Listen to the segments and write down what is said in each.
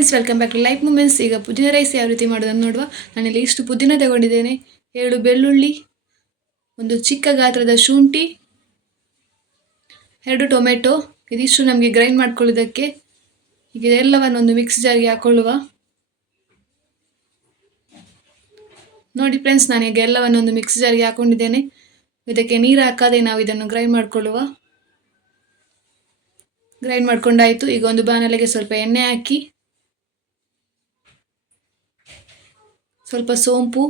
Friends, welcome back to life moments. ಈಗ ಪುದೀನ rice ಯಾವ ರೀತಿ ಮಾಡೋದನ್ನು ನೋಡುವ. ನಾನಿಲ್ಲಿ ಇಷ್ಟು ಪುದೀನ ತಗೊಂಡಿದ್ದೇನೆ, 7 ಬೆಳ್ಳುಳ್ಳಿ, ಒಂದು ಚಿಕ್ಕ ಗಾತ್ರದ ಶುಂಠಿ, 2 ಟೊಮೆಟೊ. ಇದಿಷ್ಟು ನಮಗೆ ಗ್ರೈಂಡ್ ಮಾಡ್ಕೊಳ್ಳೋದಕ್ಕೆ. ಈಗ ಇದೆಲ್ಲವನ್ನೊಂದು ಮಿಕ್ಸ್ ಜಾರ್ಗೆ ಹಾಕೊಳ್ಳುವ. ನೋಡಿ ಫ್ರೆಂಡ್ಸ್, ನಾನೀಗ ಎಲ್ಲವನ್ನೊಂದು ಮಿಕ್ಸ್ ಜಾರ್ಗೆ ಹಾಕೊಂಡಿದ್ದೇನೆ. ಇದಕ್ಕೆ ನೀರು ಹಾಕದೆ ನಾವು ಇದನ್ನು ಗ್ರೈಂಡ್ ಮಾಡ್ಕೊಳ್ಳುವ. ಗ್ರೈಂಡ್ ಮಾಡ್ಕೊಂಡಾಯ್ತು. ಈಗ ಒಂದು ಬಾಣಲೆಗೆ ಸ್ವಲ್ಪ ಎಣ್ಣೆ ಹಾಕಿ, ಸ್ವಲ್ಪ ಸೋಂಪು,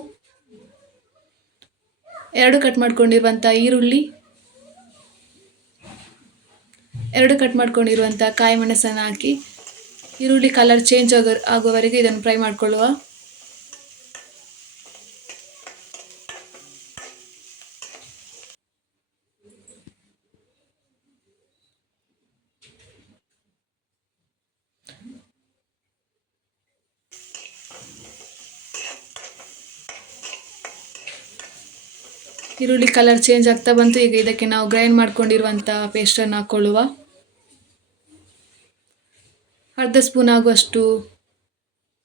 2 ಕಟ್ ಮಾಡ್ಕೊಂಡಿರುವಂಥ ಈರುಳ್ಳಿ, 2 ಕಟ್ ಮಾಡ್ಕೊಂಡಿರುವಂಥ ಕಾಯಿ ಮೆಣಸನ್ನು ಹಾಕಿ ಈರುಳ್ಳಿ ಕಲರ್ ಚೇಂಜ್ ಆಗೋವರೆಗೆ ಇದನ್ನು ಫ್ರೈ ಮಾಡ್ಕೊಳ್ಳುವ. ಈರುಳ್ಳಿ ಕಲರ್ ಚೇಂಜ್ ಆಗ್ತಾ ಬಂತು. ಈಗ ಇದಕ್ಕೆ ನಾವು ಗ್ರೈಂಡ್ ಮಾಡ್ಕೊಂಡಿರುವಂಥ ಪೇಸ್ಟನ್ನು ಹಾಕ್ಕೊಳ್ಳುವ. ಅರ್ಧ ಸ್ಪೂನ್ ಆಗುವಷ್ಟು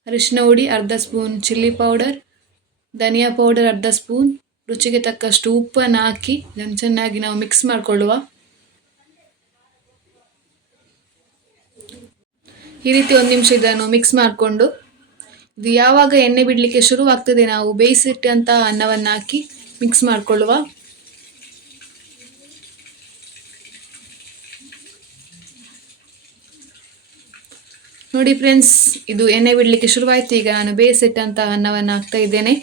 ಅರಿಶಿನ ಹುಡಿ, ಅರ್ಧ ಸ್ಪೂನ್ ಚಿಲ್ಲಿ ಪೌಡರ್, ಧನಿಯಾ ಪೌಡರ್ ಅರ್ಧ ಸ್ಪೂನ್, ರುಚಿಗೆ ತಕ್ಕಷ್ಟು ಉಪ್ಪನ್ನು ಹಾಕಿ ಇದನ್ನು ಚೆನ್ನಾಗಿ ನಾವು ಮಿಕ್ಸ್ ಮಾಡಿಕೊಳ್ಳುವ. ಈ ರೀತಿ 1 ನಿಮಿಷ ಇದನ್ನು ಮಿಕ್ಸ್ ಮಾಡಿಕೊಂಡು, ಇದು ಯಾವಾಗ ಎಣ್ಣೆ ಬಿಡಲಿಕ್ಕೆ ಶುರುವಾಗ್ತದೆ ನಾವು ಬೇಯಿಸಿಟ್ಟಂಥ ಅನ್ನವನ್ನು ಹಾಕಿ ಮಿಕ್ಸ್ ಮಾಡಿಕೊಳ್ಳುವ. ನೋಡಿ ಫ್ರೆಂಡ್ಸ್, ಇದು ಎಣ್ಣೆ ಬಿಡಲಿಕ್ಕೆ ಶುರುವಾಯಿತು. ಈಗ ನಾನು ಬೇಯಿಸಿಟ್ಟಂಥ ಅನ್ನವನ್ನು ಹಾಕ್ತಾ ಇದ್ದೇನೆ.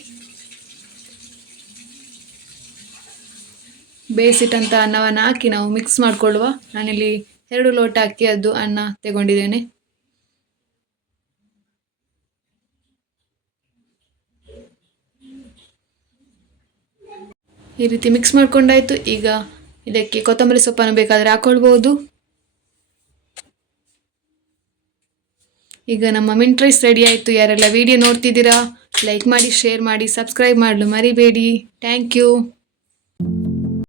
ಬೇಯಿಸಿಟ್ಟಂಥ ಅನ್ನವನ್ನು ಹಾಕಿ ನಾವು ಮಿಕ್ಸ್ ಮಾಡಿಕೊಳ್ಳುವ. ನಾನಿಲ್ಲಿ 2 ಲೋಟ ಅಕ್ಕಿಯದ್ದು ಅನ್ನ ತಗೊಂಡಿದ್ದೇನೆ. ಈ ರೀತಿ ಮಿಕ್ಸ್ ಮಾಡ್ಕೊಂಡಾಯ್ತು. ಈಗ ಇದಕ್ಕೆ ಕೊತ್ತಂಬರಿ ಸೊಪ್ಪನ್ನು ಬೇಕಾದರೆ ಹಾಕೊಳ್ಬಹುದು. ಈಗ ನಮ್ಮ ಮಿಂಟ್ ರೈಸ್ ರೆಡಿ ಆಯಿತು. ಯಾರೆಲ್ಲ ವಿಡಿಯೋ ನೋಡ್ತಿದ್ದೀರಾ ಲೈಕ್ ಮಾಡಿ, ಶೇರ್ ಮಾಡಿ, ಸಬ್ಸ್ಕ್ರೈಬ್ ಮಾಡಲು ಮರಿಬೇಡಿ. Thank you.